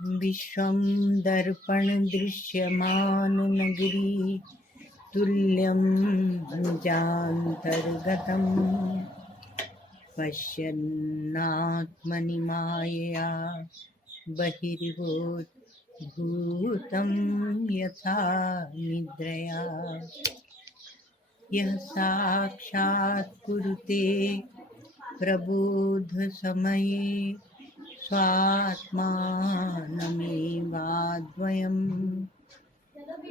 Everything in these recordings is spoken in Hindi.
विश्वं दर्पणदृश्यमाननगरी तुल्यं निजान्तर्गतं पश्यन्नात्मनि मायया बहिर्भूतं यथा निद्रया यः साक्षात् कुरुते प्रबोधसमये स्वात्मानमेवाद्वयं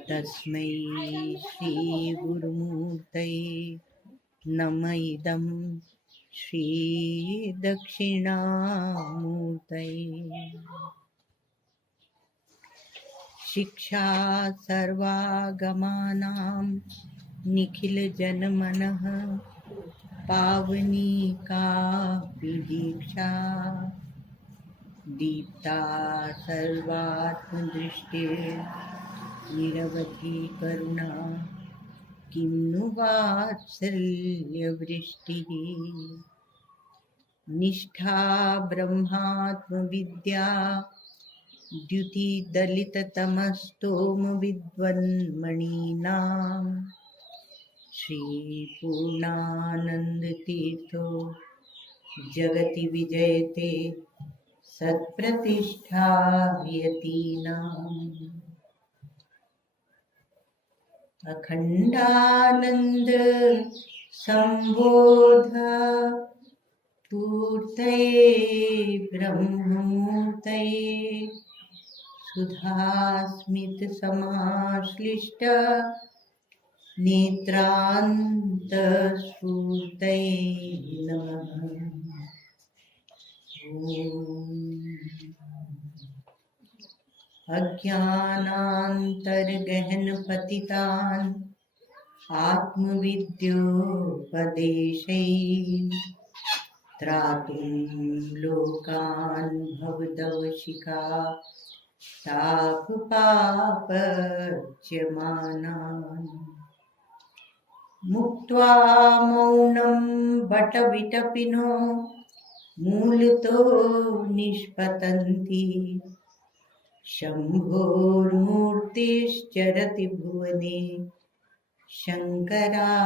तस्मै श्रीगुरुमूर्तये नम इदं श्रीदक्षिणामूर्तये। शिक्षा सर्वागमानां निखिलजनमनः पावनी कापि दीक्षा दीप्ता सर्वात्मदृष्टिः निरवधि करुणा किं नु वात्सल्यवृष्टिः निष्ठा ब्रह्मात्मविद्या द्युतिदलिततमस्तोमविद्वन्मणीनां श्रीपूर्णानन्दतीर्थो जगति विजयते सत्प्रतिष्ठा यतीनाम् अखंडानंद संबोध पूर्तये ब्रह्ममूर्तये सुधास्मित समाश्लिष्ट नेत्रांत स्फूर्तये नमः। अज्ञानान्तर्गहन पतितान् आत्मविद्योपदेशैः त्रातुं लोकान् भवदवशिखा तापपापच्यमानान् मुक्त्वा मौनं बटविटपिनो मूलतो निष्पतन्ति शम्भोर्मूर्तिश्चरति भुवने शङ्कराचार्यरूपा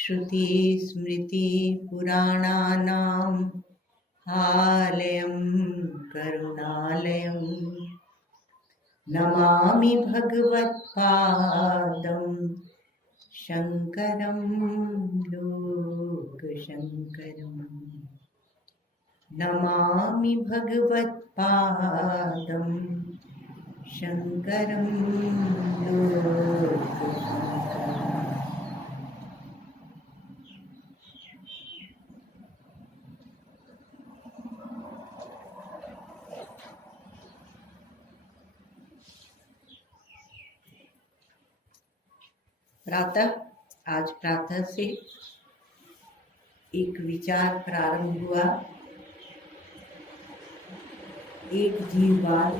श्रुतिस्मृतिपुराणानाम् आलयं करुणालयं नमामि भगवत्पादं शङ्करं लोकशङ्करम् नमामि भगवत्पादं शङ्करं लोकशङ्करम्। आज प्रातः से एक विचार प्रारंभ हुआ। एक जीववाद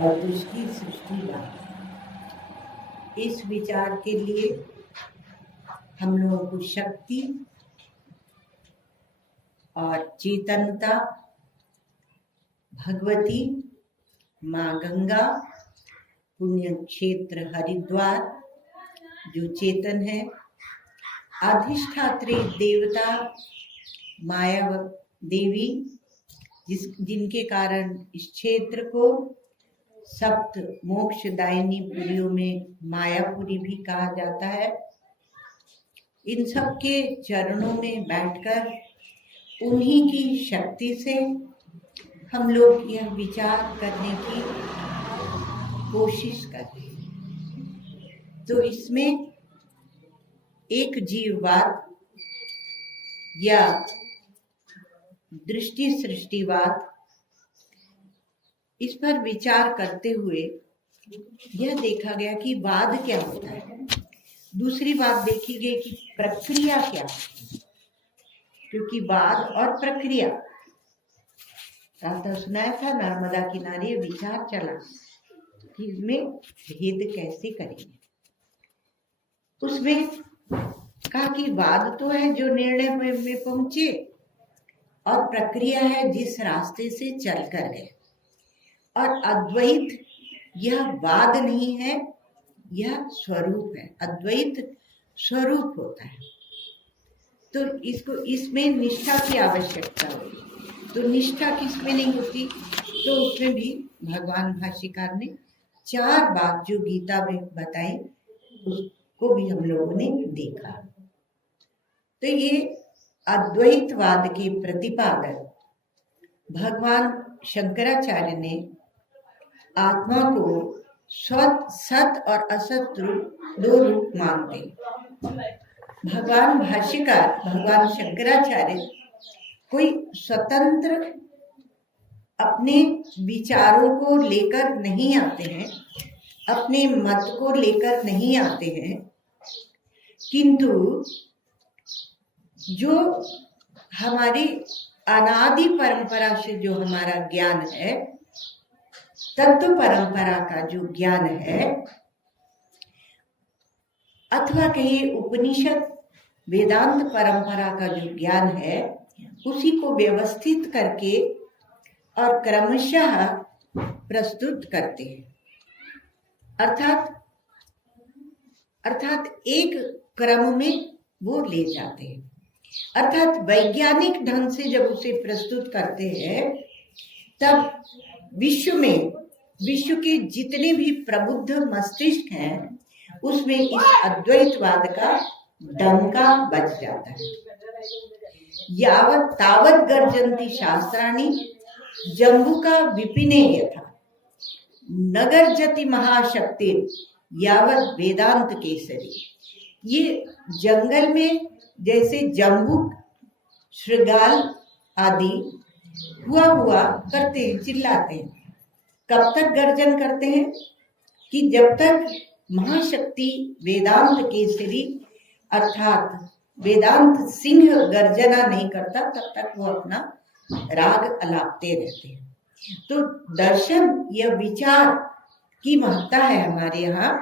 और दृष्टि सृष्टिवाद। इस विचार के लिए हम लोगों को शक्ति और चेतनता, भगवती, माँ गंगा, पुण्य क्षेत्र हरिद्वार जो चेतन है, अधिष्ठात्री देवता माया देवी जिनके कारण इस क्षेत्र को सप्त मोक्षदायिनी पुरियों में मायापुरी भी कहा जाता है। इन सब के चरणों में बैठकर उन्हीं की शक्ति से हम लोग यह विचार करने की कोशिश कर रहे हैं। तो इसमें एक जीववाद या दृष्टि सृष्टिवाद, इस पर विचार करते हुए यह देखा गया कि वाद क्या होता है। दूसरी बात देखी गई कि प्रक्रिया क्या है, क्योंकि वाद और प्रक्रिया सुनाया था नर्मदा किनारे विचार चला कि इसमें भेद कैसे करेंगे। उसमें कहा कि वाद तो है जो निर्णय में पहुंचे, और प्रक्रिया है जिस रास्ते से चल कर गए। और अद्वैत यह वाद नहीं है, यह स्वरूप है। अद्वैत स्वरूप होता है, तो इसमें निष्ठा की आवश्यकता होगी। तो निष्ठा किसमें नहीं होती, तो उसमें भी भगवान भाष्यकार ने 4 बात जो गीता में बताई उसको भी हम लोगों ने देखा। तो ये अद्वैतवाद के प्रतिपादक भगवान शंकराचार्य ने आत्मा को सत और असत रूप 2 रूप मानते। भगवान भाष्यकार भगवान शंकराचार्य कोई स्वतंत्र अपने विचारों को लेकर नहीं आते हैं, अपने मत को लेकर नहीं आते हैं, किंतु जो हमारी अनादि परंपरा से जो हमारा ज्ञान है, तत्व परंपरा का जो ज्ञान है, अथवा कहिए उपनिषद वेदांत परंपरा का जो ज्ञान है, उसी को व्यवस्थित करके और क्रमशः प्रस्तुत करते हैं। अर्थात एक क्रम में वो ले जाते हैं। अर्थात वैज्ञानिक ढंग से जब उसे प्रस्तुत करते हैं, तब विश्व के जितने भी प्रबुद्ध मस्तिष्क हैं, उसमें इस अद्वैतवाद का डंका बज जाता है। यावत तावत गर्जन्ति शास्त्राणि जम्बुका विपिने यथा न गर्जति महाशक्ति यावत वेदांत केसरी। ये जंगल में जैसे जम्बुक, श्रृगाल आदि हुआ करते हैं, चिल्लाते हैं। कब तक गर्जन करते हैं कि जब तक महाशक्ति वेदांत केसरी अर्थात वेदांत सिंह गर्जना नहीं करता, तब तक वो अपना राग अलापते रहते हैं। तो दर्शन या विचार की महत्ता है हमारे यहाँ।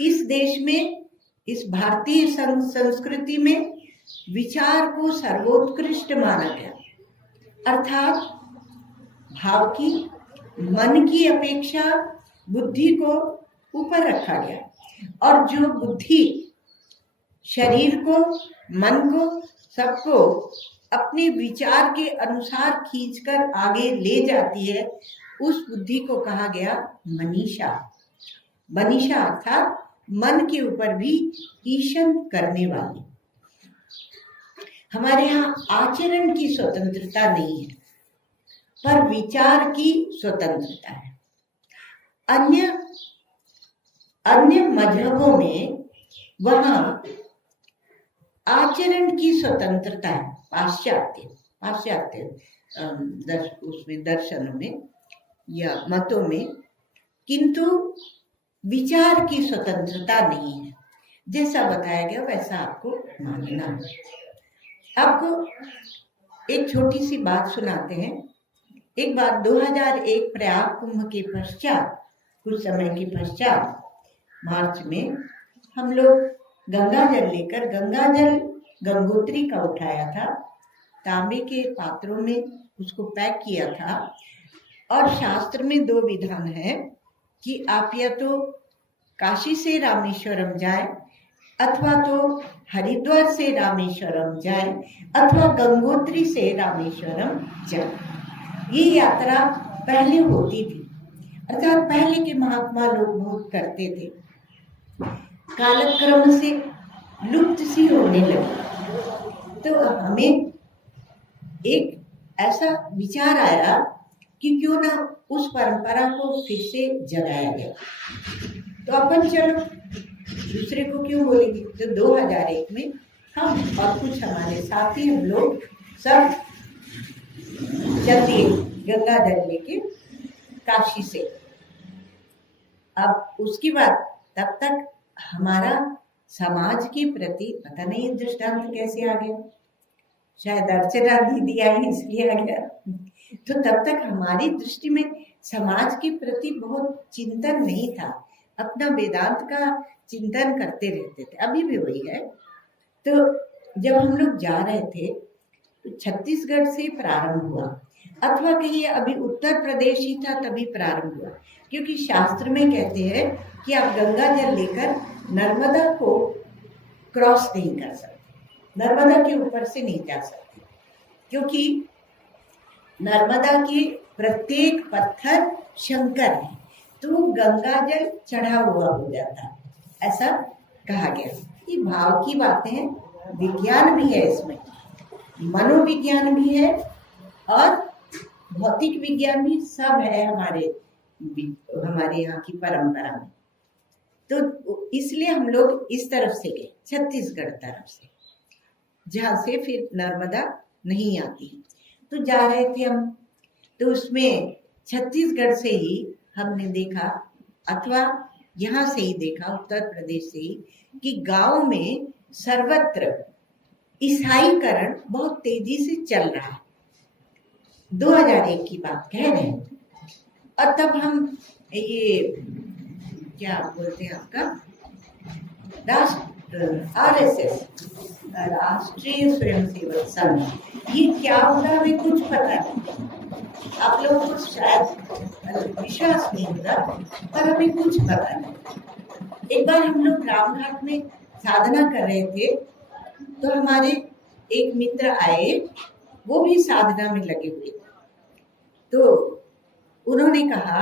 इस देश में, इस भारतीय संस्कृति में विचार को सर्वोत्कृष्ट माना गया। अर्थात भाव की, मन की अपेक्षा बुद्धि को ऊपर रखा गया। और जो बुद्धि शरीर को, मन को, सबको अपने विचार के अनुसार खींचकर आगे ले जाती है, उस बुद्धि को कहा गया मनीषा। मनीषा अर्थात मन के ऊपर भी ईशन करने वाली। हमारे यहाँ आचरण की स्वतंत्रता नहीं है, पर विचार की स्वतंत्रता है। अन्य मजहबों में वहाँ आचरण की स्वतंत्रता है, पाश्चात्य उसमें दर्शनों में या मतों में, किंतु विचार की स्वतंत्रता नहीं है। जैसा बताया गया वैसा आपको मानना है। आपको एक छोटी सी बात सुनाते हैं। एक बार 2001 प्रयाग कुंभ के पश्चात, कुछ समय के पश्चात मार्च में हम लोग गंगाजल लेकर, गंगाजल गंगोत्री का उठाया था, तांबे के पात्रों में उसको पैक किया था। और शास्त्र में 2 विधान है कि आप या तो काशी से रामेश्वरम जाए, अथवा तो हरिद्वार से रामेश्वरम जाए, अथवा गंगोत्री से रामेश्वरम जाए। ये यात्रा पहले होती थी, अर्थात पहले के महात्मा लोग बहुत करते थे। कालक्रम से लुप्त सी होने लगी। तो हमें एक ऐसा विचार आया कि क्यों ना उस परंपरा को फिर से जगाया गया। तो अपन चलो दूसरे को क्यों बोलेंगे। तो 2001 में हम और कुछ हमारे साथी, हम लोग सब चल दिए गंगाजल लेके काशी से। अब उसकी बात, तब तक हमारा समाज के प्रति पता नहीं दृष्टांत कैसे आ गया, शायद अर्चना दीदी आई इसलिए आ गया। तो तब तक हमारी दृष्टि में समाज के प्रति बहुत चिंतन नहीं था, अपना वेदांत का चिंतन करते रहते थे, अभी भी वही है। तो जब हम लोग जा रहे थे, तो छत्तीसगढ़ से प्रारंभ हुआ, अथवा कहिए अभी उत्तर प्रदेश ही था तभी प्रारंभ हुआ, क्योंकि शास्त्र में कहते हैं कि आप गंगा जल लेकर नर्मदा को क्रॉस नहीं कर सकते, नर्मदा के ऊपर से नहीं जा सकते, क्योंकि नर्मदा के प्रत्येक पत्थर शंकर है, तो गंगा जल चढ़ा हुआ हो जाता है, ऐसा कहा गया। ये भाव की बातें हैं, विज्ञान भी है इसमें, मनोविज्ञान भी है और भौतिक विज्ञान भी, सब है हमारे यहाँ की परंपरा में। तो इसलिए हम लोग इस तरफ से गए, छत्तीसगढ़ तरफ से, जहाँ से फिर नर्मदा नहीं आती। तो जा रहे थे हम, तो उसमें छत्तीसगढ़ से ही हमने देखा, अथवा यहाँ से ही देखा, उत्तर प्रदेश से ही, कि गांव में सर्वत्र ईसाईकरण बहुत तेजी से चल रहा है। 2001 की बात कह रहे हैं। और तब हम ये क्या बोलते हैं आपका RSS, राष्ट्रीय स्वयंसेवक संघ, ये क्या होगा हमें कुछ पता नहीं, आप लोगों को शायद विश्वास नहीं होगा, पर हमें कुछ पता नहीं। एक बार हम लोग रामघाट में साधना कर रहे थे, तो हमारे एक मित्र आए, वो भी साधना में लगे हुए थे। तो उन्होंने कहा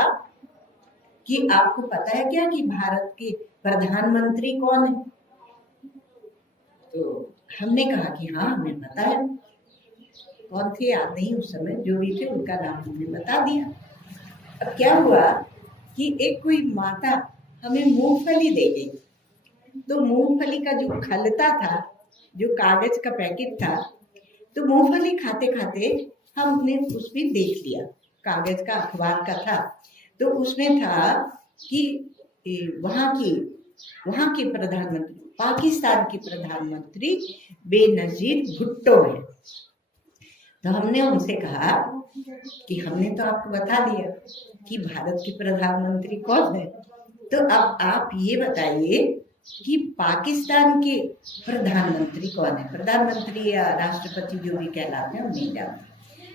कि आपको पता है क्या कि भारत के प्रधानमंत्री कौन है? तो हमने कहा कि हाँ हमें पता है। कौन थे याद नहीं उस समय, जो भी थे उनका नाम हमने बता दिया। अब क्या हुआ कि एक कोई माता हमें मूंगफली दे गई, तो मूंगफली का जो खलता था, जो कागज का पैकेट था, तो मूंगफली खाते खाते हमने उसमें देख लिया, कागज का अखबार का था, तो उसमें था कि वहाँ के प्रधानमंत्री, पाकिस्तान के प्रधानमंत्री बेनजीर भुट्टो है। तो हमने उनसे कहा कि हमने तो आपको बता दिया कि भारत के प्रधानमंत्री कौन है, तो अब आप ये बताइए कि पाकिस्तान के प्रधानमंत्री कौन है? प्रधानमंत्री या राष्ट्रपति जो भी कहलाते हैं हम नहीं जानते,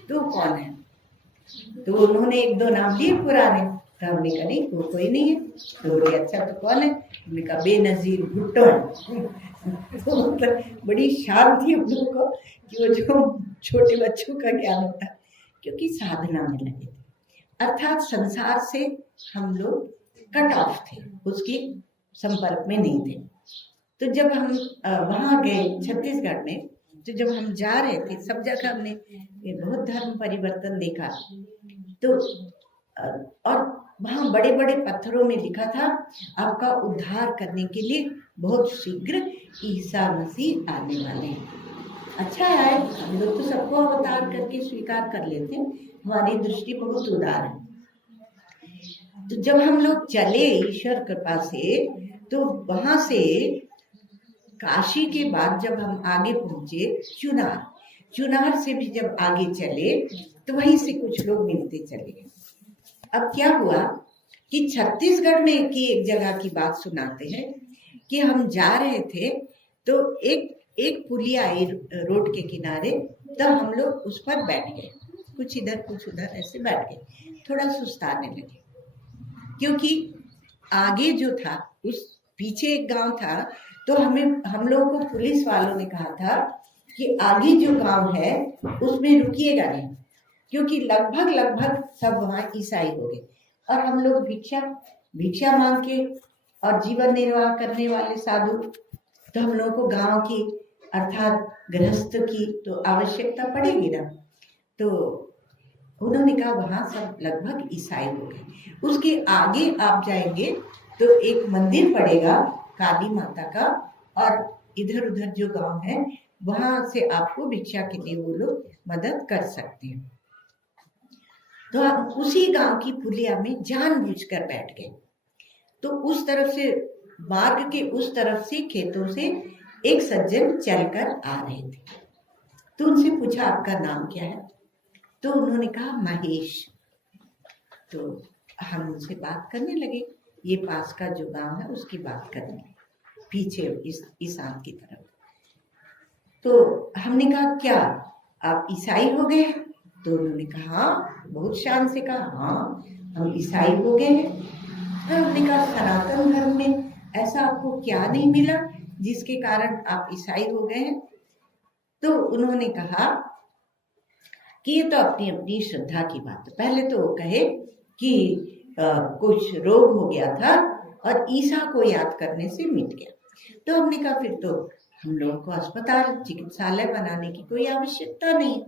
तो कौन है? तो उन्होंने एक दो नाम लिए पुराने, तो हमने कहा नहीं वो कोई नहीं है। तो बोले अच्छा तो कौन है? हमने कहा बेनजीर भुट्टो है। तो मतलब बड़ी शांति हम लोग को कि वो जो छोटे बच्चों का ज्ञान होता है, क्योंकि साधना में लगे थे, अर्थात संसार से हम लोग कट ऑफ थे, उसके संपर्क में नहीं थे। तो जब हम वहाँ गए छत्तीसगढ़ में, तो जब हम जा रहे थे, सब जगह हमने बहुत धर्म परिवर्तन देखा। तो और वहाँ बड़े बड़े पत्थरों में लिखा था आपका उद्धार करने के लिए बहुत शीघ्र ईसा मसीह आने वाले हैं। अच्छा है, हम लोग तो सबको अवतार करके स्वीकार कर लेते हैं, हमारी दृष्टि बहुत उदार है। तो जब हम लोग चले ईश्वर कृपा से, तो वहां से काशी के बाद जब हम आगे पहुंचे चुनार से भी जब आगे चले, तो वहीं से कुछ लोग मिलते चले गए। अब क्या हुआ कि छत्तीसगढ़ में की एक जगह की बात सुनाते हैं कि हम जा रहे थे, तो एक पुलिया आई रोड के किनारे, तो हम लोग उस पर बैठ गए, कुछ इधर कुछ उधर ऐसे बैठ गए, थोड़ा सुस्ताने लगे, क्योंकि आगे जो था उस पीछे एक गांव था, तो हम लोगों को पुलिस वालों ने कहा था कि आगे जो गांव है उसमें रुकिएगा नहीं, क्योंकि लगभग सब वहाँ ईसाई हो गए, और हम लोग भिक्षा मांग के और जीवन निर्वाह करने वाले साधु, तो हम लोगों को गांव की अर्थात गृहस्थ की तो आवश्यकता पड़ेगी ना। तो उन्होंने कहा वहाँ सब लगभग ईसाई हो गए। उसके आगे आप जाएंगे तो एक मंदिर पड़ेगा काली माता का, और इधर उधर जो गांव है वहां से आपको भिक्षा के लिए वो लोग मदद कर सकते हैं। तो आप उसी गांव की पुलिया में जानबूझकर बैठ गए। तो उस तरफ से, मार्ग के उस तरफ से, खेतों से एक सज्जन चलकर आ रहे थे। तो उनसे पूछा आपका नाम क्या है? तो उन्होंने कहा महेश। तो हम उनसे बात करने लगे, ये पास का जो गांव है उसकी बात करने लगे, पीछे इस आंख की तरफ। तो हमने कहा क्या आप ईसाई हो गए हैं? तो उन्होंने कहा हाँ, बहुत शान से कहा हाँ हम ईसाई हो गए हैं। तो उन्होंने कहा सनातन धर्म में ऐसा आपको क्या नहीं मिला जिसके कारण आप ईसाई हो गए हैं? तो उन्होंने कहा कि ये तो अपनी अपनी श्रद्धा की बात है। पहले तो वो कहे कि कुछ रोग हो गया था और ईसा को याद करने से मिट गया। तो हमने कहा फिर तो हम लोगों को अस्पताल चिकित्सालय बनाने की कोई आवश्यकता नहीं,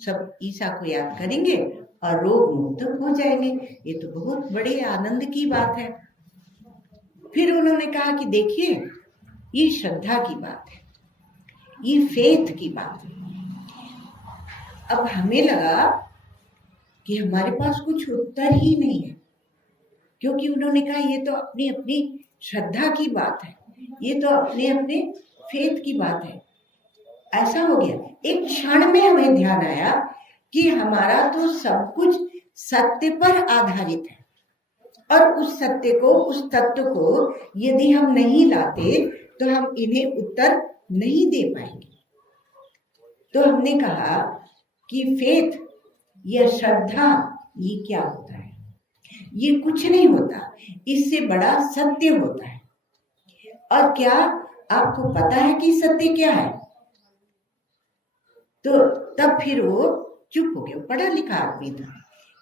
सब ईसा को याद करेंगे और रोग मुक्त हो जाएंगे। ये तो बहुत बड़े आनंद की बात है। फिर उन्होंने कहा कि देखिए ये श्रद्धा की बात है, ये फेथ की बात है। अब हमें लगा कि हमारे पास कुछ उत्तर ही नहीं है, क्योंकि उन्होंने कहा ये तो अपनी अपनी श्रद्धा की बात है, ये तो अपने अपने फेथ की बात है। ऐसा हो गया, एक क्षण में हमें ध्यान आया कि हमारा तो सब कुछ सत्य पर आधारित है और उस सत्य को, उस तत्व को यदि हम नहीं लाते तो हम इन्हें उत्तर नहीं दे पाएंगे। तो हमने कहा कि फेथ या श्रद्धा ये क्या होता है? ये कुछ नहीं होता, इससे बड़ा सत्य होता है। और क्या आपको पता है कि सत्य क्या है? तो तब फिर वो चुप हो गया, पढ़ा लिखा आदमी था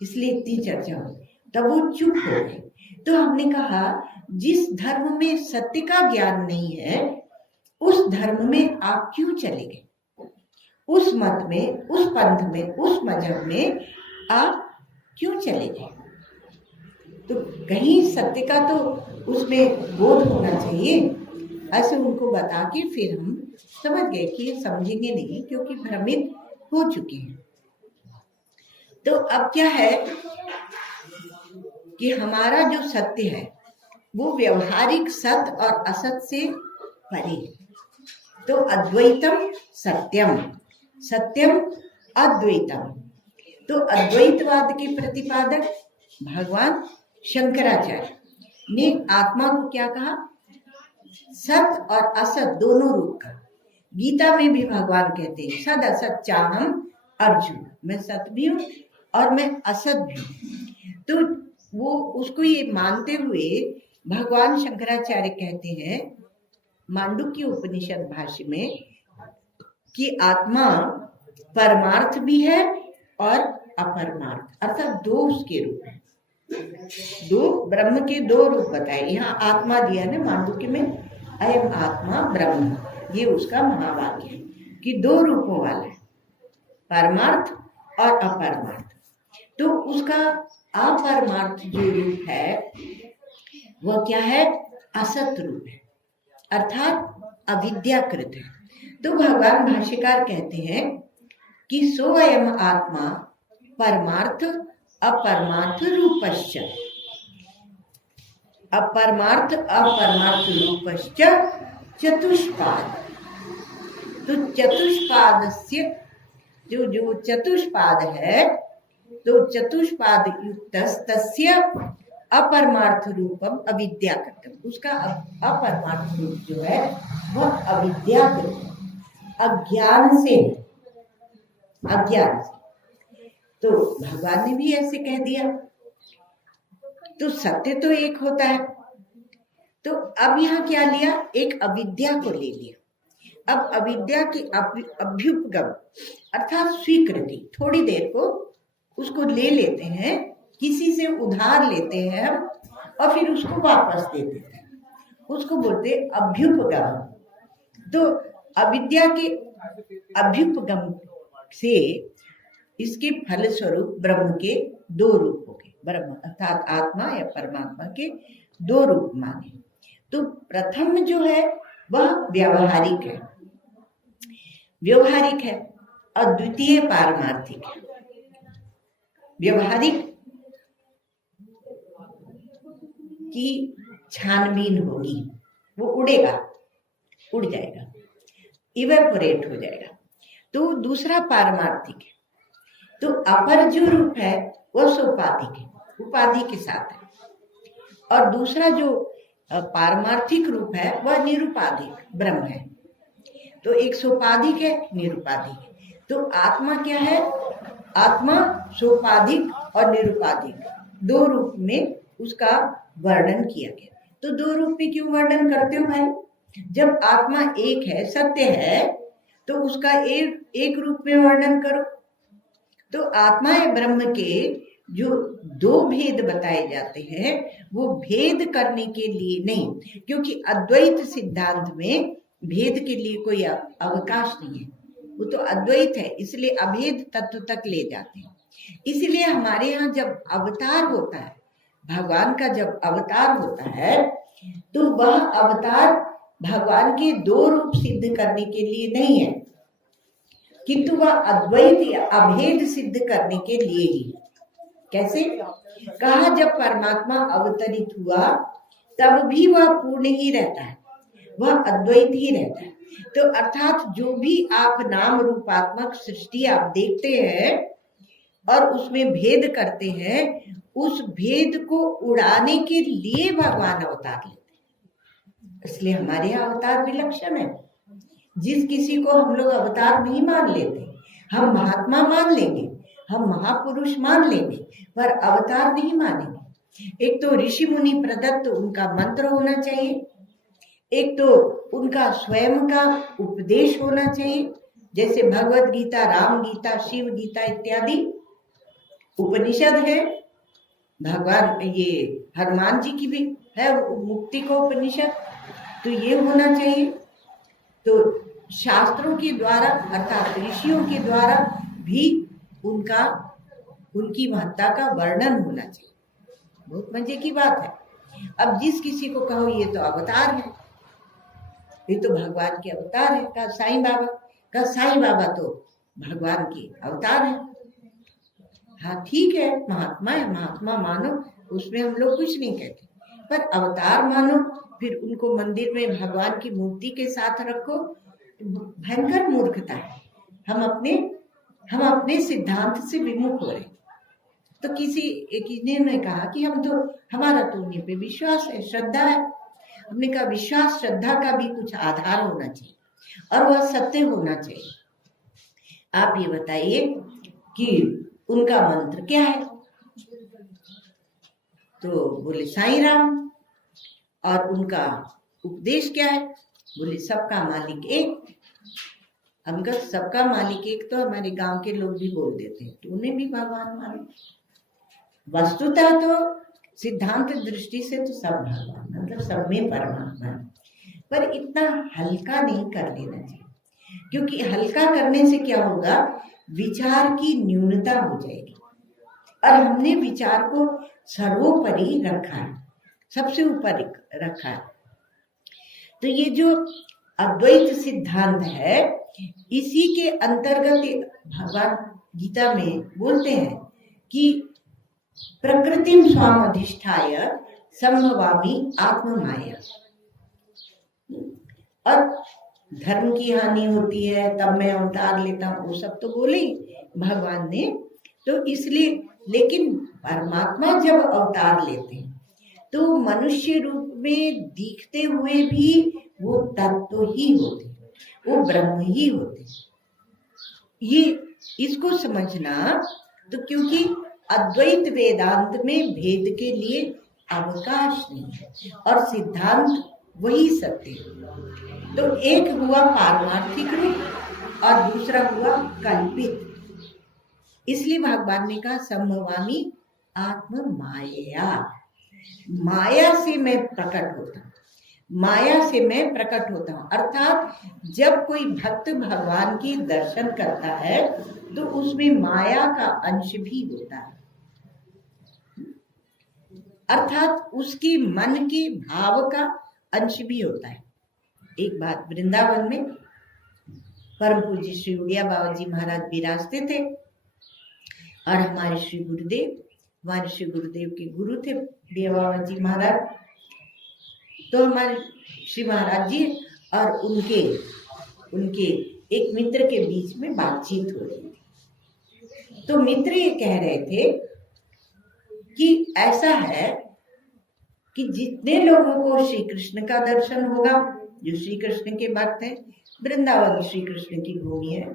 इसलिए इतनी चर्चा हो, तब वो चुप हो गए। तो हमने कहा जिस धर्म में सत्य का ज्ञान नहीं है उस धर्म में आप क्यों चले गए? उस मत में, उस पंथ में, उस मजहब में आप क्यों चले गए? तो कहीं सत्य का तो उसमें बोध होना चाहिए। ऐसे उनको बता के फिर हम समझ गए कि समझेंगे नहीं, क्योंकि भ्रमित हो चुके हैं। तो अब क्या है कि हमारा जो सत्य है वो व्यवहारिक सत्य और असत से परे। तो अद्वैतम सत्यम, सत्यम अद्वैतम। तो अद्वैतवाद के प्रतिपादक भगवान शंकराचार्य ने आत्मा को क्या कहा? सत और असत दोनों रूप का। गीता में भी भगवान कहते हैं सद असत चाहम अर्जुन, मैं सत भी हूँ और मैं असत भी हूँ। तो वो उसको ये मानते हुए भगवान शंकराचार्य कहते हैं मांडुक्य उपनिषद भाष्य में कि आत्मा परमार्थ भी है और अपरमार्थ, अर्थात दो उसके रूप है। दो ब्रह्म के दो रूप बताए। यहाँ आत्मा दिया ना मांडुक्य में, अयम आत्मा ब्रह्म, ये उसका महावाक्य है कि दो रूपों वाला है, परमार्थ और अपरमार्थ। तो उसका अपरमार्थ जो रूप है वह क्या है? असत रूप है, अर्थात अविद्याकृत है। तो भगवान भाष्यकार कहते हैं कि सोऽयम् आत्मा परमार्थ अपरमार्थ रूपश्च, अपरमार्थ अपरमार्थ रूपश्च चतुष्पाद। तो चतुष्पादस्य जो चतुष्पाद है, तो चतुष्पाद युक्त तस्य अपरमार्थ रूपम अविद्याकृतम, उसका अपरमार्थ रूप जो है वह अविद्याकृत, अज्ञान से, अज्ञान से। तो भगवान ने भी ऐसे कह दिया। तो सत्य तो एक होता है। तो अब यहाँ क्या लिया? एक अविद्या को ले लिया। अब अविद्या की अभ्युपगम अर्थात स्वीकृति, थोड़ी देर को उसको ले लेते हैं, किसी से उधार लेते हैं हम और फिर उसको वापस दे देते हैं, उसको बोलते हैं अभ्युपगम। तो अविद्या के अभ्युपगम से इसके फलस्वरूप ब्रह्म के दो रूप हो गए। ब्रह्म अर्थात आत्मा या परमात्मा के दो रूप माने। तो प्रथम जो है वह व्यावहारिक है, व्यवहारिक है, और द्वितीय पारमार्थिक है। व्यवहारिक की छानबीन होगी, वो उड़ेगा, उड़ जाएगा, इवेपोरेट हो जाएगा। तो दूसरा पारमार्थिक है। तो अपर जो रूप है वह सोपाधिक है, उपाधि के साथ है, और दूसरा जो पारमार्थिक रूप है वह निरुपाधिक ब्रह्म है। तो एक सोपाधिक है, निरुपाधिक है। तो आत्मा क्या है? आत्मा सोपाधिक और निरुपाधिक दो रूप में उसका वर्णन किया गया। तो दो रूप में क्यों वर्णन करते हो भाई? जब आत्मा एक है, सत्य है, तो उसका एक रूप में वर्णन करो। तो आत्मा या ब्रह्म के जो दो भेद बताए जाते हैं वो भेद करने के लिए नहीं, क्योंकि अद्वैत सिद्धांत में भेद के लिए कोई अवकाश नहीं है, वो तो अद्वैत है, इसलिए अभेद तत्व तक ले जाते हैं। इसलिए हमारे यहाँ जब अवतार होता है, भगवान का जब अवतार होता है, तो वह अवतार भगवान के दो रूप सिद्ध करने के लिए नहीं है, किंतु वह अद्वैत या अभेद सिद्ध करने के लिए ही। कैसे? कहा जब परमात्मा अवतरित हुआ तब भी वह पूर्ण ही रहता है, वह अद्वैत ही रहता है। तो अर्थात जो भी आप नाम रूपात्मक सृष्टि आप देखते हैं और उसमें भेद करते हैं, उस भेद को उड़ाने के लिए भगवान अवतार लेते हैं। इसलिए हमारे यहाँ अवतार विलक्षण है। जिस किसी को हम लोग अवतार नहीं मान लेते, हम महात्मा मान लेंगे, हम महापुरुष मान लेंगे, पर अवतार नहीं मानेंगे। एक तो ऋषि मुनि प्रदत्त उनका मंत्र होना चाहिए, एक तो उनका स्वयं का उपदेश होना चाहिए, जैसे भगवत गीता, राम गीता, शिव गीता इत्यादि उपनिषद है। भगवान ये हनुमान जी की भी है मुक्ति का उपनिषद, तो ये होना चाहिए। तो शास्त्रों के द्वारा अर्थात ऋषियों के द्वारा भी उनकी महत्ता का वर्णन होना चाहिए। बहुत मजे की बात है। अब जिस किसी को कहो ये तो अवतार है, ये तो भगवान के अवतार है, कहा साईं बाबा, कहा साईं बाबा तो भगवान के अवतार है। हाँ ठीक है, महात्मा है, महात्मा मानो, उसमें हम लोग कुछ नहीं कहते, पर अवतार मानो फिर उनको मंदिर में भगवान की मूर्ति के साथ रखो, भयंकर मूर्खता है। हम अपने सिद्धांत से विमुख हो रहे। तो किसी ने कहा कि हमारा तो उन्हीं पे विश्वास है, श्रद्धा है। हमने कहा विश्वास श्रद्धा का भी कुछ आधार होना चाहिए और वह सत्य होना चाहिए। आप ये बताइए कि उनका मंत्र क्या है? तो बोले साईं राम। और उनका उपदेश क्या है? बोले सबका मालिक एक। हम कहा सबका मालिक एक तो हमारे गांव के लोग भी बोल देते हैं, तो उन्हें भी भगवान मानो। वस्तुतः तो सिद्धांत दृष्टि से तो सब भगवान, मतलब सब में परमात्मा है, पर इतना हल्का नहीं कर लेना चाहिए, क्योंकि हल्का करने से क्या होगा, विचार की न्यूनता हो जाएगी। और हमने विचार को सर्वोपरि रखा है, सबसे ऊपर रखा है। तो ये जो अद्वैत सिद्धांत है, इसी के अंतर्गत भगवान गीता में बोलते हैं कि प्रकृतिम स्वामधिष्ठाय संभवामि आत्ममाया। और धर्म की हानि होती है तब मैं अवतार लेता हूँ, वो सब तो बोले भगवान ने। तो इसलिए, लेकिन परमात्मा जब अवतार लेते हैं तो मनुष्य रूप में दिखते हुए भी वो तत्व ही होते, वो ब्रह्म ही होते। ये इसको समझना, तो क्योंकि अद्वैत वेदांत में भेद के लिए अवकाश नहीं है और सिद्धांत वही सत्य है। तो एक हुआ पारमार्थिक रूप और दूसरा हुआ कल्पित। इसलिए भगवान ने कहा संभवामि आत्म माया। माया से मैं प्रकट होता हूँ, माया से मैं प्रकट होता हूँ। अर्थात जब कोई भक्त भगवान के दर्शन करता है तो उसमें माया का अंश भी होता है, अर्थात उसके मन के भाव का अंश भी होता है। एक बात, वृंदावन में परम पूज्य श्री उड़िया बाबा जी महाराज विराजते थे और हमारे श्री गुरुदेव के गुरु थे उड़िया बाबा जी महाराज। तो हमारे श्री महाराज जी और उनके एक मित्र के बीच में बातचीत हो रही थी। तो मित्र ये कह रहे थे कि ऐसा है कि जितने लोगों को श्री कृष्ण का दर्शन होगा, जो श्री कृष्ण के भक्त हैं, वृंदावन श्री कृष्ण की भूमि है,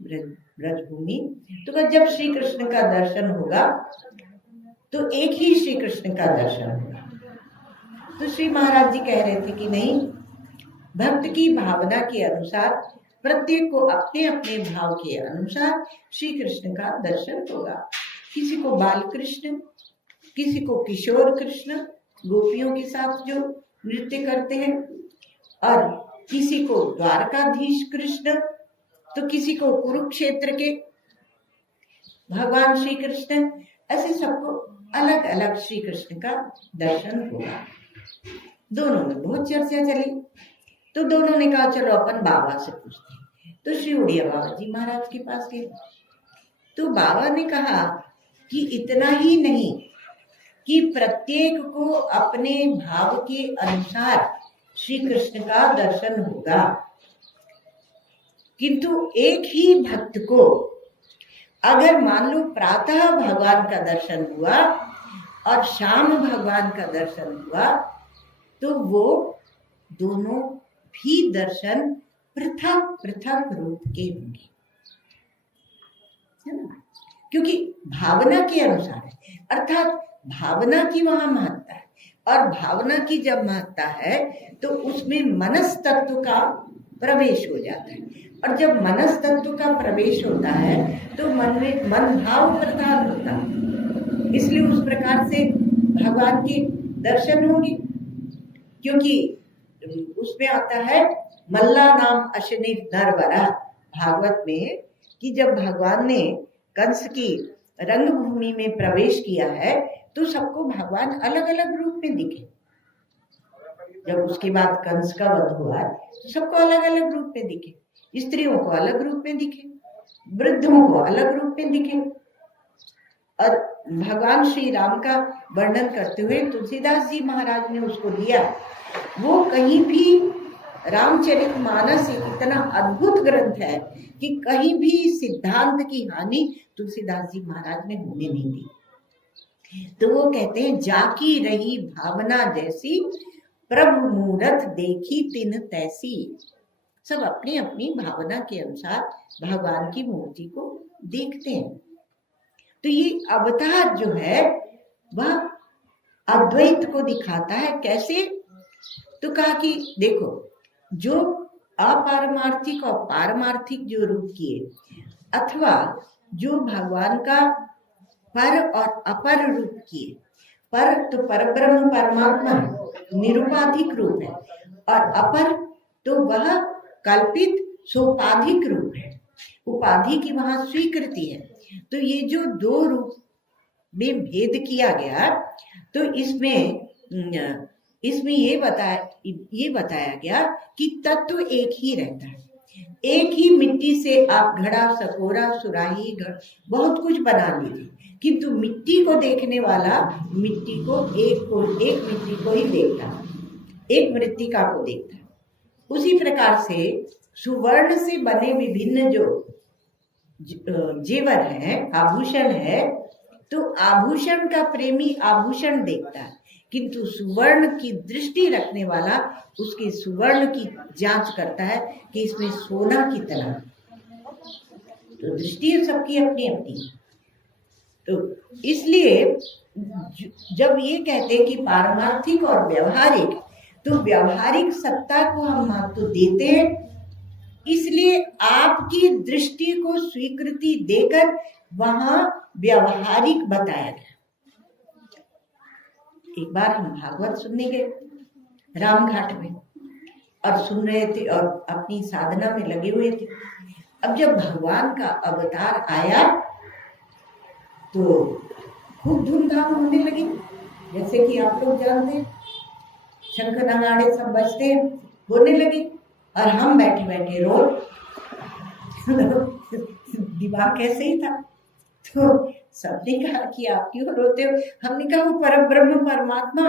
ब्रजभूमि। तो जब श्री कृष्ण का दर्शन होगा तो एक ही श्री कृष्ण का दर्शन होगा। तो श्री महाराज जी कह रहे थे कि नहीं, भक्त की भावना के अनुसार प्रत्येक को अपने अपने भाव के अनुसार श्री कृष्ण का दर्शन होगा। किसी को बाल कृष्ण, किसी को किशोर कृष्ण गोपियों के साथ जो नृत्य करते हैं, और किसी को द्वारकाधीश कृष्ण, तो किसी को कुरुक्षेत्र के भगवान श्री कृष्ण, ऐसे सबको अलग अलग श्री कृष्ण का दर्शन होगा। दोनों में बहुत चर्चा चली, तो दोनों ने कहा चलो अपन बाबा से पूछते हैं। तो श्री उड़िया बाबा जी महाराज के पास गए। तो बाबा ने कहा कि इतना ही नहीं कि प्रत्येक को अपने भाव के अनुसार श्री कृष्ण का दर्शन होगा, किंतु एक ही भक्त को अगर मान लो प्रातः भगवान का दर्शन हुआ और शाम भगवान का दर्शन हुआ, तो वो दोनों भी दर्शन पृथक पृथक रूप के होंगे, है ना? क्योंकि भावना के अनुसार है, अर्थात भावना की वहां महत्ता है, और भावना की जब महत्ता है तो उसमें मनस तत्व का प्रवेश हो जाता है, और जब मनस तत्व का प्रवेश होता है तो मन में मन भाव प्रधान होता है, इसलिए उस प्रकार से भगवान के दर्शन होंगे। क्योंकि उसमें आता है मल्ला नाम अशनि नरवरा भागवत में, कि जब भगवान ने कंस की रंगभूमि में प्रवेश किया है तो सबको भगवान अलग अलग रूप में दिखे। जब उसके बाद कंस का वध हुआ तो सबको अलग अलग रूप में दिखे, स्त्रियों को अलग रूप में दिखे, वृद्धों को अलग रूप में दिखे। और भगवान श्री राम का वर्णन करते हुए तुलसीदास जी महाराज ने उसको दिया। वो कहीं भी रामचरितमानस एक इतना अद्भुत ग्रंथ है कि कहीं भी सिद्धांत की हानि तुलसीदास जी महाराज ने होने नहीं दी। तो वो कहते हैं जाकी रही भावना जैसी, प्रभु मूरत देखी तिन तैसी। सब अपनी अपनी भावना के अनुसार भगवान की मूर्ति को देखते हैं। तो ये अवतार जो है वह अद्वैत को दिखाता है। कैसे? तो कहा कि देखो, जो अपारमार्थिक और पारमार्थिक जो रूप किए, अथवा जो भगवान का पर और अपर रूप किए, पर तो परब्रह्म परमात्मा निरुपाधिक रूप है, और अपर तो वह कल्पित सोपाधिक रूप है, उपाधि की वहां स्वीकृति है। तो ये जो दो रूप में भेद किया गया, तो इसमें ये बताया गया कि तत्व एक ही रहता है। एक ही मिट्टी से आप घड़ा, सकोरा, सुराही, बहुत कुछ बना लीजिए, किंतु मिट्टी को देखने वाला मिट्टी को एक मिट्टी को ही देखता है, एक मृत्तिका को देखता है। उसी प्रकार से सुवर्ण से बने विभिन्न जो जेवर है, आभूषण है, तो आभूषण का प्रेमी आभूषण देखता है, किंतु सुवर्ण की दृष्टि रखने वाला उसके सुवर्ण की जांच करता है कि इसमें सोना कितना। तो दृष्टि सबकी अपनी अपनी। तो इसलिए जब ये कहते हैं कि पारमार्थिक और व्यवहारिक, तो व्यवहारिक सत्ता को हम महत्व देते हैं, इसलिए आपकी दृष्टि को स्वीकृति देकर वहां व्यवहारिक बताया गया। एक बार हम भागवत सुनने गए रामघाट में, और सुन रहे थे और अपनी साधना में लगे हुए थे। अब जब भगवान का अवतार आया तो खूब धूमधाम होने लगी, जैसे कि आप लोग जानते हैं, शंख नगाड़े सब बजते हैं, होने लगे, और हम बैठे बैठे रो। दिमाग ऐसे ही था। तो सबने कहा कि आप क्यों रोते हो? हमने कहा वो परब्रह्म परमात्मा,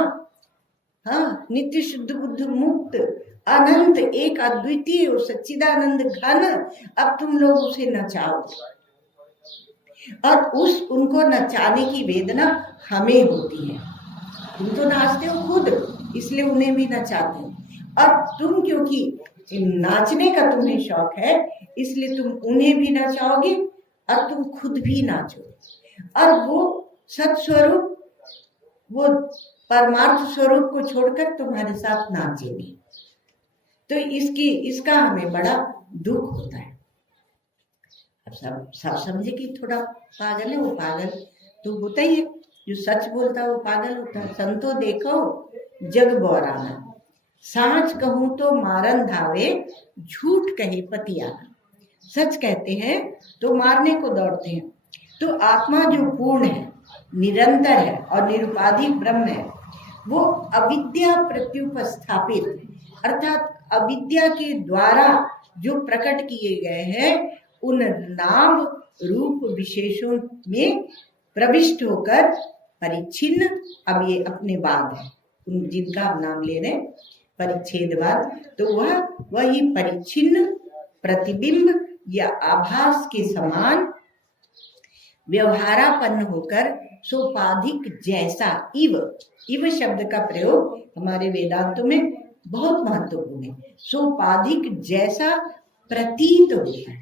हाँ, नित्य शुद्ध बुद्ध मुक्त अनंत एक अद्वितीय सच्चिदानंद घन, अब तुम लोग उसे नचाओ, और उनको नचाने की वेदना हमें होती है। तुम तो नाचते हो खुद, इसलिए उन्हें भी नचाते हो, और तुम क्योंकि नाचने का तुम्हें शौक है, इसलिए तुम उन्हें भी नचाओगे और तुम खुद भी नाचो। और वो सत स्वरूप, वो परमार्थ स्वरूप को छोड़कर तुम्हारे साथ नाचेंगे। तो इसका हमें बड़ा दुख होता है। अब सब समझे कि थोड़ा पागल है, वो पागल तो होता ही है, जो सच बोलता है वो पागल होता है। संतो देखो जग बौराना, साँच कहूं तो मारन धावे, झूठ कहे पतियाना। सच कहते हैं तो मारने को दौड़ते हैं। तो आत्मा जो पूर्ण है, निरंतर है और निरुपाधिक ब्रह्म है, वो अविद्या प्रत्युपस्थापित अर्थात अविद्या के द्वारा जो प्रकट किए गए हैं उन नाम रूप विशेषों में प्रविष्ट होकर परिच्छिन्न, अब ये अपने बाद है जिनका हम नाम ले रहे परिच्छेदवाद, तो वही परिच्छिन्न प्रतिबिंब या आभास के समान व्यवहारापन्न होकर सोपाधिक जैसा, इव शब्द का प्रयोग हमारे वेदांतों में बहुत महत्वपूर्ण है। सोपाधिक जैसा प्रतीत होता है,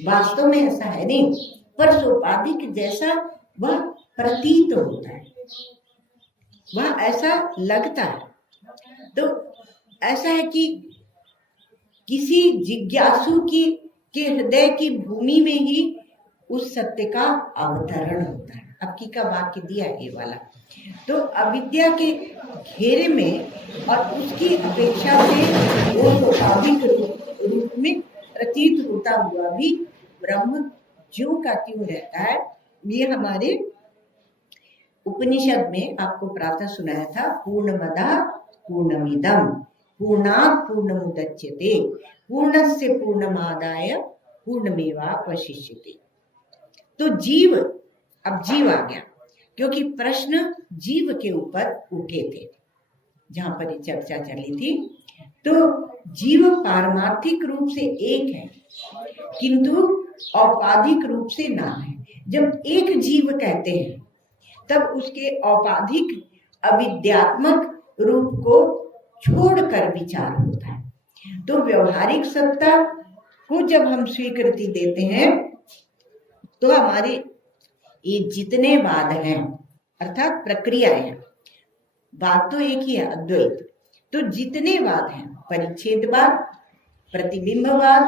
वास्तव में ऐसा है नहीं, पर सोपाधिक जैसा वह प्रतीत होता है, वह ऐसा लगता है। तो ऐसा है कि किसी जिज्ञासु के हृदय की भूमि में ही उस सत्य का अवतरण होता है। अब की का वाक्य दिया ये वाला। तो अविद्या के घेरे में और उसकी अपेक्षा से वो स्वाभाविक रूप में प्रतीत होता हुआ भी ब्रह्म ज्यों का त्यों रहता है। ये हमारे उपनिषद में आपको प्रातः सुनाया था, पूर्णमदः पूर्णमिदं पूर्णात् पूर्णमुदच्यते पूर्णस्य पूर्णमादाय पूर्णमेवावशिष्यते। तो जीव, अब जीव आ गया, क्योंकि प्रश्न जीव के ऊपर उठे थे जहां पर ये चर्चा चली थी। तो जीव पारमार्थिक रूप से एक है किंतु औपाधिक रूप से ना है। जब एक जीव कहते हैं तब उसके औपाधिक अविद्यात्मक रूप को छोड़कर विचार होता है। तो व्यवहारिक सत्ता को जब हम स्वीकृति देते हैं तो हमारे ये जितने वाद हैं अर्थात प्रक्रियाएं हैं, बात तो एक ही है अद्वैत, तो जितने वाद हैं परिच्छेदवाद, प्रतिबिंबवाद,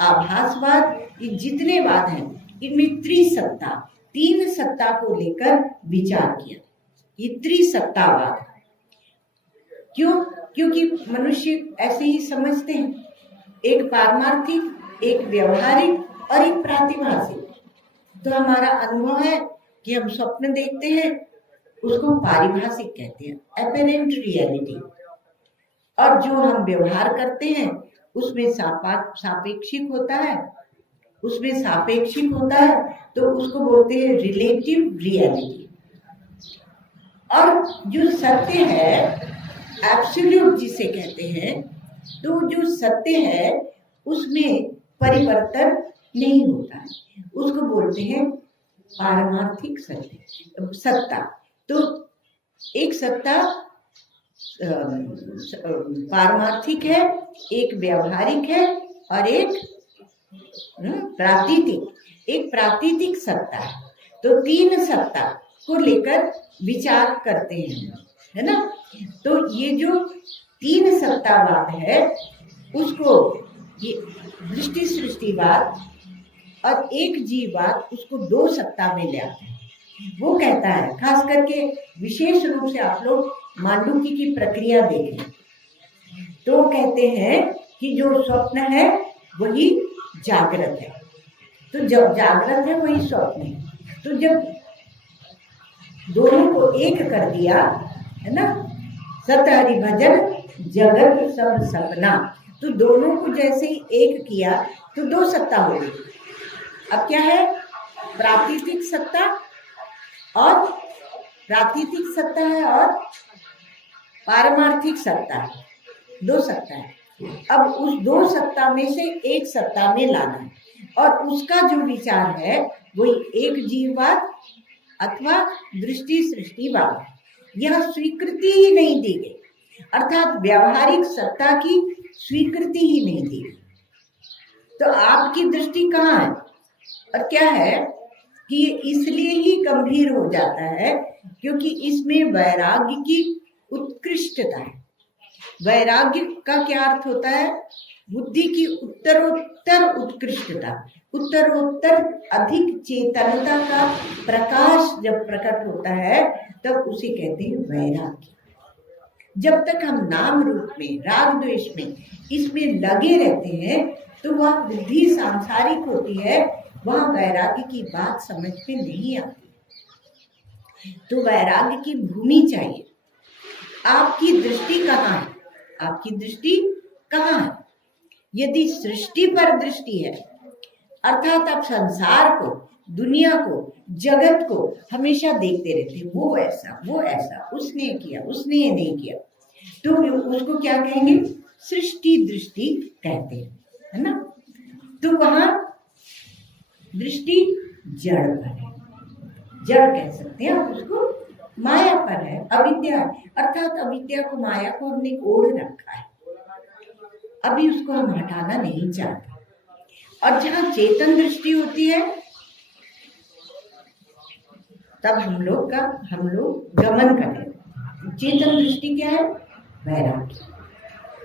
आभासवाद, ये जितने वाद हैं इनमें त्रिसत्ता, तीन सत्ता को लेकर विचार किया। ये त्रिसत्तावाद क्यों? क्योंकि मनुष्य ऐसे ही समझते हैं, एक पारमार्थिक, एक व्यवहारिक और एक प्रातिभासिक। तो हमारा अनुभव है कि हम स्वप्न देखते हैं, उसको पारिभाषिक कहते हैं, एपेरेंट रियलिटी। और जो हम व्यवहार करते हैं उसमें सापेक्षिक होता है, उसमें सापेक्षिक होता है तो उसको बोलते हैं रिलेटिव रियलिटी। और जो सत्य है एब्सोल्यूट जिसे कहते हैं, तो जो सत्य है उसमें परिवर्तन नहीं होता है, उसको बोलते हैं पारमार्थिक सत्ता। तो एक सत्ता पारमार्थिक है, एक व्यवहारिक है और एक प्रातीतिक, एक प्रातीतिक सत्ता है। तो तीन सत्ता को लेकर विचार करते हैं, है ना। तो ये जो तीन सत्तावाद है उसको ये दृष्टि सृष्टिवाद और एक जीववाद उसको दो सत्ता में ले आते हैं। वो कहता है, खास करके विशेष रूप से आप लोग मांडुक्य की प्रक्रिया देखें तो कहते हैं कि जो स्वप्न है वही जागृत है, तो जब जागृत है वही स्वप्न है। तो जब दोनों को एक कर दिया, है ना, सत हरि भजन जगत सब सपना, तो दोनों को जैसे ही एक किया तो दो सत्ता हो गई। अब क्या है, प्रातीतिक सत्ता और प्रातीतिक सत्ता है और पारमार्थिक सत्ता है, दो सत्ता है। अब उस दो सत्ता में से एक सत्ता में लाना है और उसका जो विचार है वही एक जीववाद अथवा दृष्टि सृष्टिवाद है। यह स्वीकृति ही नहीं दी गई, अर्थात व्यावहारिक सत्ता की स्वीकृति ही नहीं दी। तो आपकी दृष्टि कहाँ है? और क्या है कि इसलिए ही गंभीर हो जाता है क्योंकि इसमें वैराग्य की उत्कृष्टता है। वैराग्य का क्या अर्थ होता है? बुद्धि की उत्तरोत्तर उत्कृष्टता, उत्तरोत्तर अधिक चेतनता का प्रकाश जब प्रकट होता है तब उसे कहते हैं वैराग्य। जब तक हम नाम रूप में, राग द्वेष में, इसमें लगे रहते हैं तो वह बुद्धि सांसारिक होती है, वह वैराग्य की बात समझ में नहीं आती। तो वैराग्य की भूमि चाहिए। आपकी दृष्टि कहाँ है? आपकी दृष्टि कहाँ है? यदि सृष्टि पर दृष्टि है, अर्थात आप संसार को, दुनिया को, जगत को हमेशा देखते रहते हैं, वो ऐसा, उसने किया, उसने ये नहीं किया, तो उसको क्या कहेंगे? सृष्टि दृष्टि कहते हैं, है ना। तो वहां दृष्टि जड़ पर है, जड़ कह सकते हैं आप उसको, माया पर है, अविद्या है। अर्थात अविद्या को, माया को हमने ओढ़ रखा है, अभी उसको हम हटाना नहीं चाहते। और जहां चेतन दृष्टि होती है तब हम लोग गमन करें। चेतन दृष्टि क्या है? वैराग्य,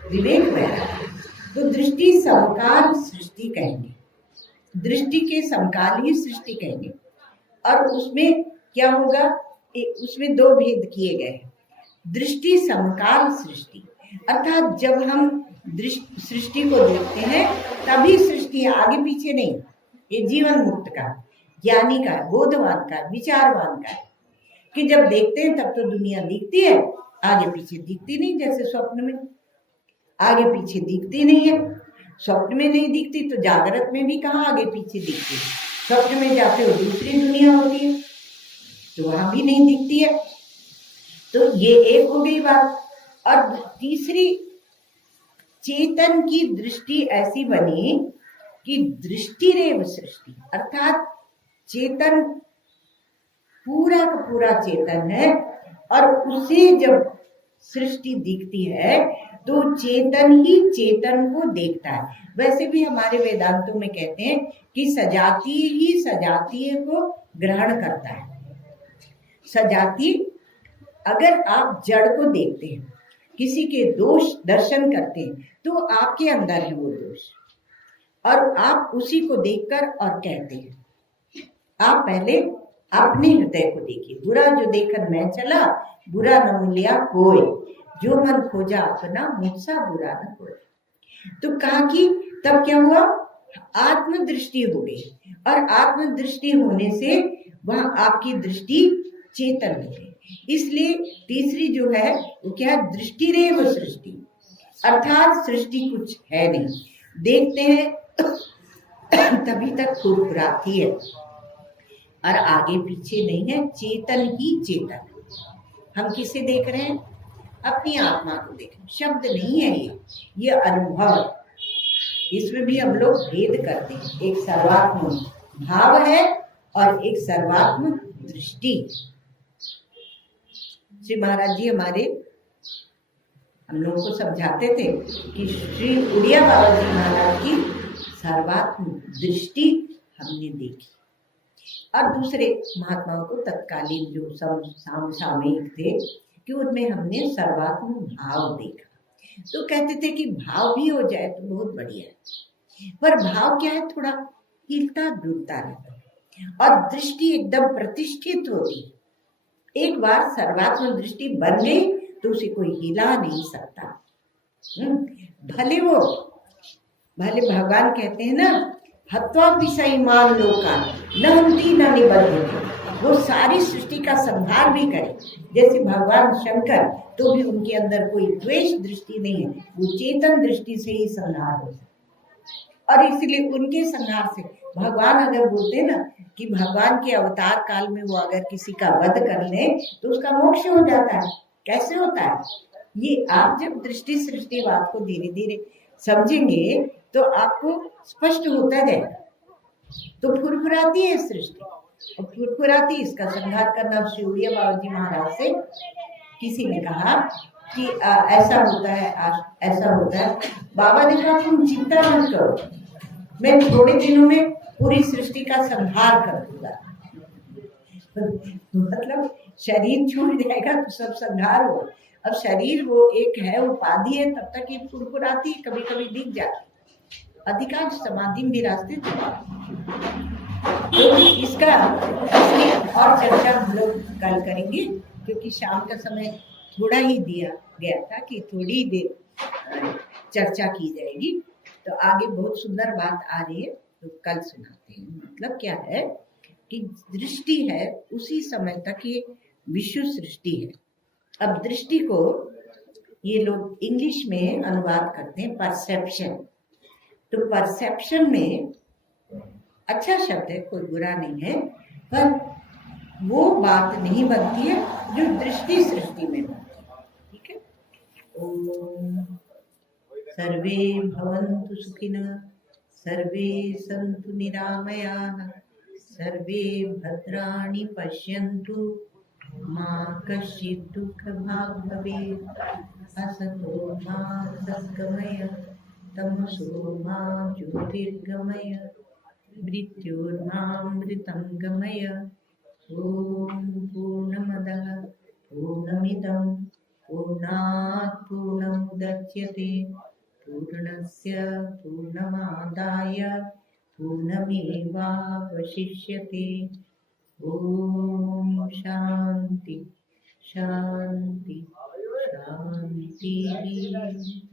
विवेक, वैराग्य। तो दृष्टि समकाल सृष्टि कहेंगे, दृष्टि के समकाल ही सृष्टि कहेंगे। और उसमें क्या होगा? उसमें दो भेद किए गए हैं। दृष्टि समकाल सृष्टि, अर्थात जब हम सृष्टि को देखते हैं तभी सृष्टि, आगे पीछे नहीं। ये जीवन मुक्त का, ज्ञानी का, बोधवान का, विचारवान का, कि जब देखते हैं तब तो दुनिया दिखती है, आगे पीछे दिखती नहीं। जैसे स्वप्न में आगे पीछे दिखती नहीं है, स्वप्न में नहीं दिखती तो जागृत में भी कहाँ आगे पीछे दिखती है। स्वप्न में जाते हो दूसरी दुनिया होती है तो वहां भी नहीं दिखती है। तो ये एक हो गई बात। और तीसरी, चेतन की दृष्टि ऐसी बनी कि दृष्टिरेव सृष्टि, अर्थात चेतन पूरा का पूरा चेतन है और उसे जब सृष्टि दिखती है तो चेतन ही चेतन को देखता है। वैसे भी हमारे वेदांतों में कहते हैं कि सजातीय ही सजातीय को ग्रहण करता है। सजातीय, अगर आप जड़ को देखते हैं, किसी के दोष दर्शन करते हैं तो आपके अंदर है वो दोष, और आप उसी को देखकर और कहते हैं। आप पहले अपने हृदय को देखिए। बुरा जो देखकर मैं चला, बुरा न मूल्या कोई, जो मन खोजा अपना, मुझसा बुरा न कोई। तो कहा कि तब क्या हुआ? आत्मदृष्टि हो गई, और आत्मदृष्टि होने से वह आपकी दृष्टि चेतन हो गई। इसलिए तीसरी जो है वो क्या है? दृष्टिरेव सृष्टि, अर्थात सृष्टि कुछ है नहीं, देखते हैं तभी तक फुरफुराती है और आगे पीछे नहीं है, चेतन ही चेतन। हम किसे देख रहे हैं? अपनी आत्मा को देख रहे हैं। शब्द नहीं है ये अनुभव। इसमें भी हम लोग भेद करते हैं, एक सर्वात्म भाव है और एक सर्वात्म दृष्टि। श्री महाराज जी हमारे हम लोगों को समझाते थे कि श्री उड़िया बाबा जी महाराज की सर्वात्म दृष्टि हमने देखी, और दूसरे महात्माओं को तत्कालीन जो समसामयिक थे कि उनमें हमने सर्वात्म भाव देखा। तो कहते थे कि भाव भी हो जाए तो बहुत बढ़िया है, पर भाव क्या है? थोड़ा हिलता डुलता रहता है, और दृष्टि एकदम प्रतिष्ठित होती है। एक बार सर्वात्म दृष्टि बन गई तो उसे कोई हिला नहीं सकता। भले भगवान कहते हैं ना, हत्वा विषयमान लोका न हंती न निबद्धते, वो सारी सृष्टि का संहार भी करे। जैसे भगवान शंकर, तो भी उनके अंदर कोई द्वेष दृष्टि नहीं है, वो चेतन दृष्टि से ही संहार होता है। और इसलिए उनके संहार से भगवान अगर बोलते हैं ना कि भगवान के अवतार काल में वो अगर किसी का वध कर ले तो उसका मोक्ष हो जाता है। कैसे होता है ये? आप जब दृष्टि सृष्टिवाद को धीरे धीरे समझेंगे तो आपको स्पष्ट होता जाएगा। तो फुरफुराती है सृष्टि, और फुरफुराती, इसका संहार करना। श्री उड़िया बाबा जी महाराज से किसी ने कहा कि ऐसा होता है, ऐसा होता है। बाबा ने कहा तुम चिंता मत करो, मैं थोड़े दिनों में पूरी सृष्टि का संहार कर दूंगा। मतलब शरीर छूट जाएगा तो सब संहार होगा। अब शरीर वो एक है, उपाधि है, तब तक ये फुरफुराती है, कभी कभी दिख जाती, अधिकांश समाधि में रास्ते तो इसका और चर्चा हम लोग कल करेंगे, क्योंकि शाम का समय थोड़ा ही दिया गया था कि थोड़ी देर चर्चा की जाएगी। तो आगे बहुत सुंदर बात आ रही है, तो कल सुनाते हैं। मतलब क्या है कि दृष्टि है, उसी समय तक ये विश्व सृष्टि है। अब दृष्टि को ये लोग इंग्लिश में अनुवाद करते हैं परसेप्शन। तो परसेप्शन में अच्छा शब्द है, कोई बुरा नहीं है, पर वो बात नहीं बनती है जो दृष्टि सृष्टि में बनती है। ठीक है। ओम सर्वे भवन्तु सुखिनः, सर्वे सन्तु निरामयाः, सर्वे भद्राणि पश्यन्तु, मा कश्चित् दुःखभाग् भवेत्। असतो मा सद्गमय, तमसो मा ज्योतिर्गमय, मृत्योर्मामृतं गमय। ॐ पूर्णमदः पूर्णमिदं पूर्णात् पूर्णमुदच्यते, पूर्णस्य पूर्णमादाय पूर्णमेवावशिष्यते। ॐ शान्ति शान्ति शान्तिः।